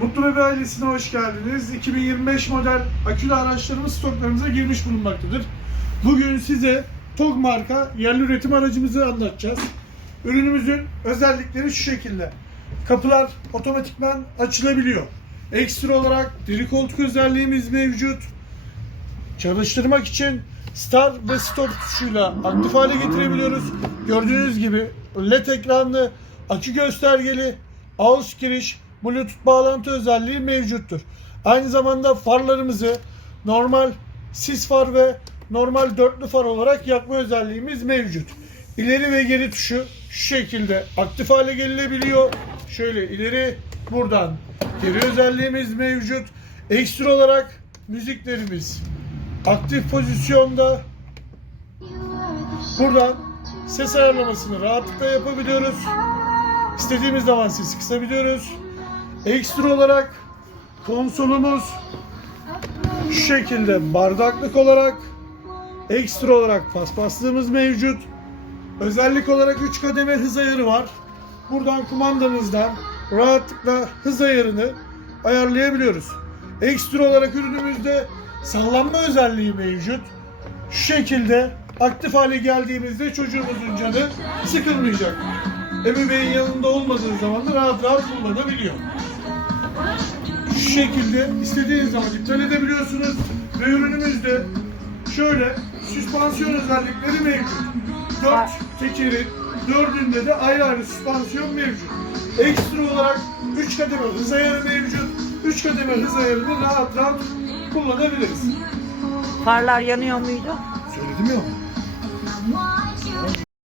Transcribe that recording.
Mutlu Bebe ailesine hoş geldiniz. 2025 model akülü araçlarımız stoklarımıza girmiş bulunmaktadır. Bugün size TOG marka yerli üretim aracımızı anlatacağız. Ürünümüzün özellikleri şu şekilde. Kapılar otomatikman açılabiliyor. Ekstra olarak deri koltuk özelliğimiz mevcut. Çalıştırmak için Start ve Stop tuşuyla aktif hale getirebiliyoruz. Gördüğünüz gibi LED ekranlı, açı göstergeli, AUX giriş, Bluetooth bağlantı özelliği mevcuttur. Aynı zamanda farlarımızı normal sis far ve normal dörtlü far olarak yakma özelliğimiz mevcut. İleri ve geri tuşu şu şekilde aktif hale gelinebiliyor. Şöyle ileri buradan geri özelliğimiz mevcut. Ekstra olarak müziklerimiz aktif pozisyonda buradan ses ayarlamasını rahatlıkla yapabiliyoruz. İstediğimiz zaman sesi kısabiliyoruz. Ekstra olarak konsolumuz şu şekilde bardaklık olarak ekstra olarak paspaslığımız mevcut. Özellik olarak 3 kademe hız ayarı var. Buradan kumandanızdan rahatlıkla hız ayarını ayarlayabiliyoruz. Ekstra olarak ürünümüzde sallanma özelliği mevcut. Şu şekilde aktif hale geldiğimizde çocuğumuzun canı sıkılmayacak. Ebeveyn yanında olmadığı zaman da rahat rahat kullanabiliyor. Şu şekilde istediğiniz zaman iptal edebiliyorsunuz ve ürünümüzde şöyle süspansiyon özellikleri mevcut. Dört tekerin dördünde de ayrı ayrı süspansiyon mevcut. Ekstra olarak 3 kademe hız ayarı mevcut. 3 kademe hız ayarını rahat rahat kullanabiliriz. Farlar yanıyor muydu? Söyledim ya.